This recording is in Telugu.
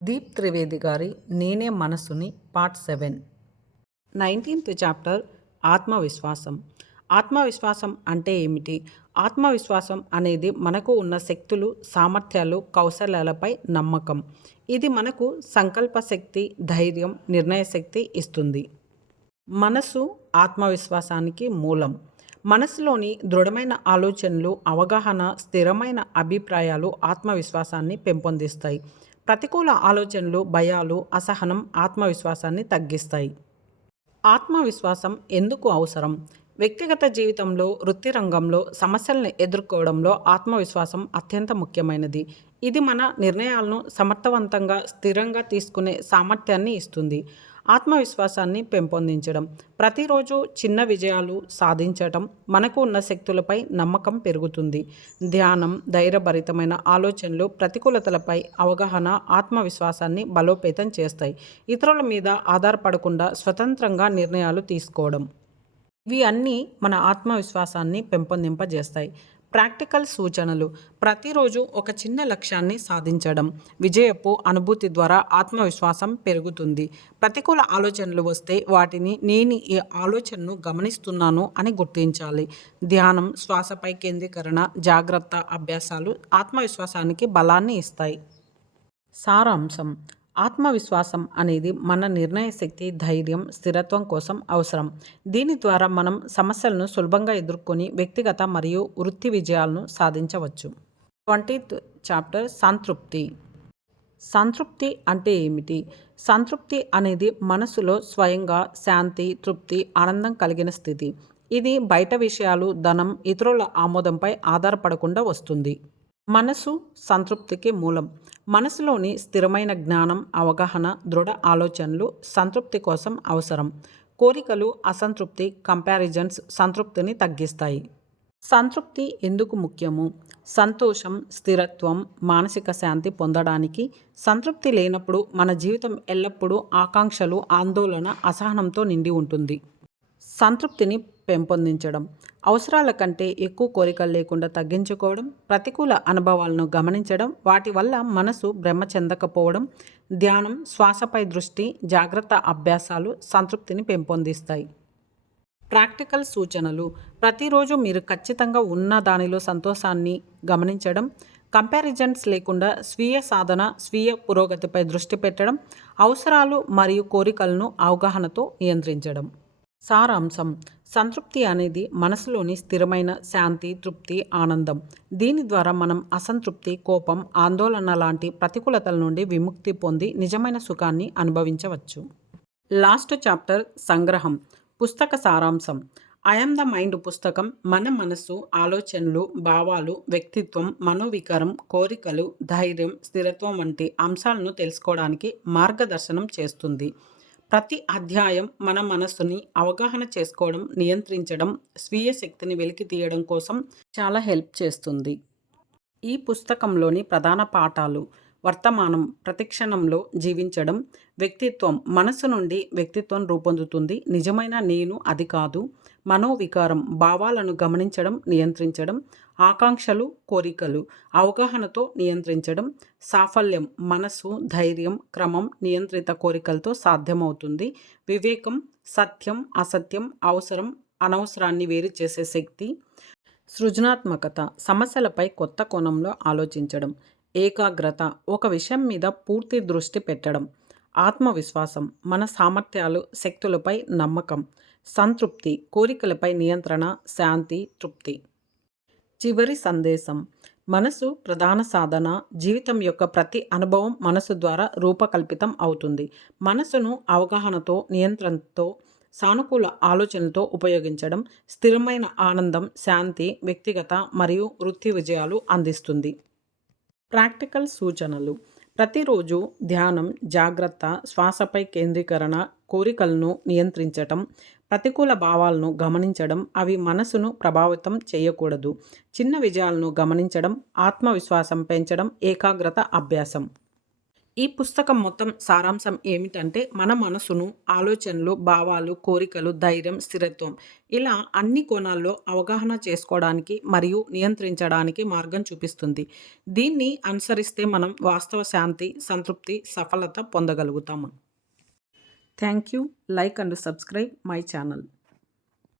దీప్ త్రివేది గారి నేనే మనసుని పార్ట్ 7 19th చాప్టర్ ఆత్మవిశ్వాసం. ఆత్మవిశ్వాసం అంటే ఏమిటి? ఆత్మవిశ్వాసం అనేది మనకు ఉన్న శక్తులు, సామర్థ్యాలు, కౌశల్యాలపై నమ్మకం. ఇది మనకు సంకల్ప శక్తి, ధైర్యం, నిర్ణయ శక్తి ఇస్తుంది. మనసు ఆత్మవిశ్వాసానికి మూలం. మనసులోని దృఢమైన ఆలోచనలు, అవగాహన, స్థిరమైన అభిప్రాయాలు ఆత్మవిశ్వాసాన్ని పెంపొందిస్తాయి. ప్రతికూల ఆలోచనలు, భయాలు, అసహనం ఆత్మవిశ్వాసాన్ని తగ్గిస్తాయి. ఆత్మవిశ్వాసం ఎందుకు అవసరం? వ్యక్తిగత జీవితంలో, వృత్తి రంగంలో సమస్యలను ఎదుర్కోవడంలో ఆత్మవిశ్వాసం అత్యంత ముఖ్యమైనది. ఇది మన నిర్ణయాలను సమర్థవంతంగా, స్థిరంగా తీసుకునే సామర్థ్యాన్ని ఇస్తుంది. ఆత్మవిశ్వాసాన్ని పెంపొందించడం. ప్రతిరోజు చిన్న విజయాలు సాధించటం మనకు ఉన్న శక్తులపై నమ్మకం పెరుగుతుంది. ధ్యానం, ధైర్యభరితమైన ఆలోచనలు, ప్రతికూలతలపై అవగాహన ఆత్మవిశ్వాసాన్ని బలోపేతం చేస్తాయి. ఇతరుల మీద ఆధారపడకుండా స్వతంత్రంగా నిర్ణయాలు తీసుకోవడం. ఇవి అన్నీ మన ఆత్మవిశ్వాసాన్ని పెంపొందింపజేస్తాయి. ప్రాక్టికల్ సూచనలు. ప్రతిరోజు ఒక చిన్న లక్ష్యాన్ని సాధించడం. విజయపు అనుభూతి ద్వారా ఆత్మవిశ్వాసం పెరుగుతుంది. ప్రతికూల ఆలోచనలు వస్తే వాటిని నేను ఈ ఆలోచనను గమనిస్తున్నాను అని గుర్తించాలి. ధ్యానం, శ్వాసపై కేంద్రీకరణ, జాగ్రత్త అభ్యాసాలు ఆత్మవిశ్వాసానికి బలాన్ని ఇస్తాయి. సారాంశం. ఆత్మవిశ్వాసం అనేది మన నిర్ణయ శక్తి, ధైర్యం, స్థిరత్వం కోసం అవసరం. దీని ద్వారా మనం సమస్యలను సులభంగా ఎదుర్కొని వ్యక్తిగత మరియు వృత్తి విజయాలను సాధించవచ్చు. 20th చాప్టర్ సంతృప్తి. సంతృప్తి అంటే ఏమిటి? సంతృప్తి అనేది మనసులో స్వయంగా శాంతి, తృప్తి, ఆనందం కలిగిన స్థితి. ఇది బయట విషయాలు, ధనం, ఇతరుల ఆమోదంపై ఆధారపడకుండా వస్తుంది. మనసు సంతృప్తికి మూలం. మనసులోని స్థిరమైన జ్ఞానం, అవగాహన, దృఢ ఆలోచనలు సంతృప్తి కోసం అవసరం. కోరికలు, అసంతృప్తి, కంపారిజన్స్ సంతృప్తిని తగ్గిస్తాయి. సంతృప్తి ఎందుకు ముఖ్యము? సంతోషం, స్థిరత్వం, మానసిక శాంతి పొందడానికి. సంతృప్తి లేనప్పుడు మన జీవితం ఎల్లప్పుడూ ఆకాంక్షలు, ఆందోళన, అసహనంతో నిండి ఉంటుంది. సంతృప్తిని పెంపొందించడం. అవసరాల కంటే ఎక్కువ కోరికలు లేకుండా తగ్గించుకోవడం, ప్రతికూల అనుభవాలను గమనించడం, వాటి వల్ల మనసు భ్రమ చెందకపోవడం, ధ్యానం, శ్వాసపై దృష్టి, జాగ్రత్త అభ్యాసాలు సంతృప్తిని పెంపొందిస్తాయి. ప్రాక్టికల్ సూచనలు. ప్రతిరోజు మీరు ఖచ్చితంగా ఉన్న దానిలో సంతోషాన్ని గమనించడం, కంపారిజన్స్ లేకుండా స్వీయ సాధన, స్వీయ పురోగతిపై దృష్టి పెట్టడం, అవసరాలు మరియు కోరికలను అవగాహనతో నియంత్రించడం. సారాంశం. సంతృప్తి అనేది మనసులోని స్థిరమైన శాంతి, తృప్తి, ఆనందం. దీని ద్వారా మనం అసంతృప్తి, కోపం, ఆందోళన లాంటి ప్రతికూలతల నుండి విముక్తి పొంది నిజమైన సుఖాన్ని అనుభవించవచ్చు. లాస్ట్ చాప్టర్ సంగ్రహం. పుస్తక సారాంశం. ఐ యామ్ ద మైండ్ పుస్తకం మన మనసు, ఆలోచనలు, భావాలు, వ్యక్తిత్వం, మనోవికారం, కోరికలు, ధైర్యం, స్థిరత్వం వంటి అంశాలను తెలుసుకోవడానికి మార్గదర్శనం చేస్తుంది. ప్రతి అధ్యాయం మన మనస్సుని అవగాహన చేసుకోవడం, నియంత్రించడం, స్వీయ శక్తిని వెలికి తీయడం కోసం చాలా హెల్ప్ చేస్తుంది. ఈ పుస్తకంలోని ప్రధాన పాఠాలు: వర్తమానం, ప్రతిక్షణంలో జీవించడం. వ్యక్తిత్వం, మనసు నుండి వ్యక్తిత్వం రూపొందుతుంది. నిజమైన నేను అది కాదు. మనోవికారం, భావాలను గమనించడం, నియంత్రించడం. ఆకాంక్షలు, కోరికలు, అవగాహనతో నియంత్రించడం. సాఫల్యం, మనసు, ధైర్యం, క్రమం, నియంత్రిత కోరికలతో సాధ్యమవుతుంది. వివేకం, సత్యం, అసత్యం, అవసరం, అనవసరాన్ని వేరు చేసే శక్తి. సృజనాత్మకత, సమస్యలపై కొత్త కోణంలో ఆలోచించడం. ఏకాగ్రత, ఒక విషయం మీద పూర్తి దృష్టి పెట్టడం. ఆత్మవిశ్వాసం, మన సామర్థ్యాలు, శక్తులపై నమ్మకం. సంతృప్తి, కోరికలపై నియంత్రణ, శాంతి, తృప్తి. చివరి సందేశం. మనసు ప్రధాన సాధన. జీవితం యొక్క ప్రతి అనుభవం మనసు ద్వారా రూపకల్పితం అవుతుంది. మనసును అవగాహనతో, నియంత్రణతో, సానుకూల ఆలోచనలతో ఉపయోగించడం స్థిరమైన ఆనందం, శాంతి, వ్యక్తిగత మరియు వృత్తి విజయాలు అందిస్తుంది. ప్రాక్టికల్ సూచనలు. ప్రతిరోజు ధ్యానం, జాగ్రత్త, శ్వాసపై కేంద్రీకరణ, కోరికలను నియంత్రించటం, ప్రతికూల భావాలను గమనించడం, అవి మనసును ప్రభావితం చేయకూడదు. చిన్న విజయాలను గమనించడం, ఆత్మవిశ్వాసం పెంచడం, ఏకాగ్రత అభ్యాసం. ఈ పుస్తకం మొత్తం సారాంశం ఏమిటంటే మన మనసును, ఆలోచనలు, భావాలు, కోరికలు, ధైర్యం, స్థిరత్వం ఇలా అన్ని కోణాల్లో అవగాహన చేసుకోవడానికి మరియు నియంత్రించడానికి మార్గం చూపిస్తుంది. దీన్ని అనుసరిస్తే మనం వాస్తవ శాంతి, సంతృప్తి, సఫలత పొందగలుగుతాము. Thank you. Like and subscribe my channel.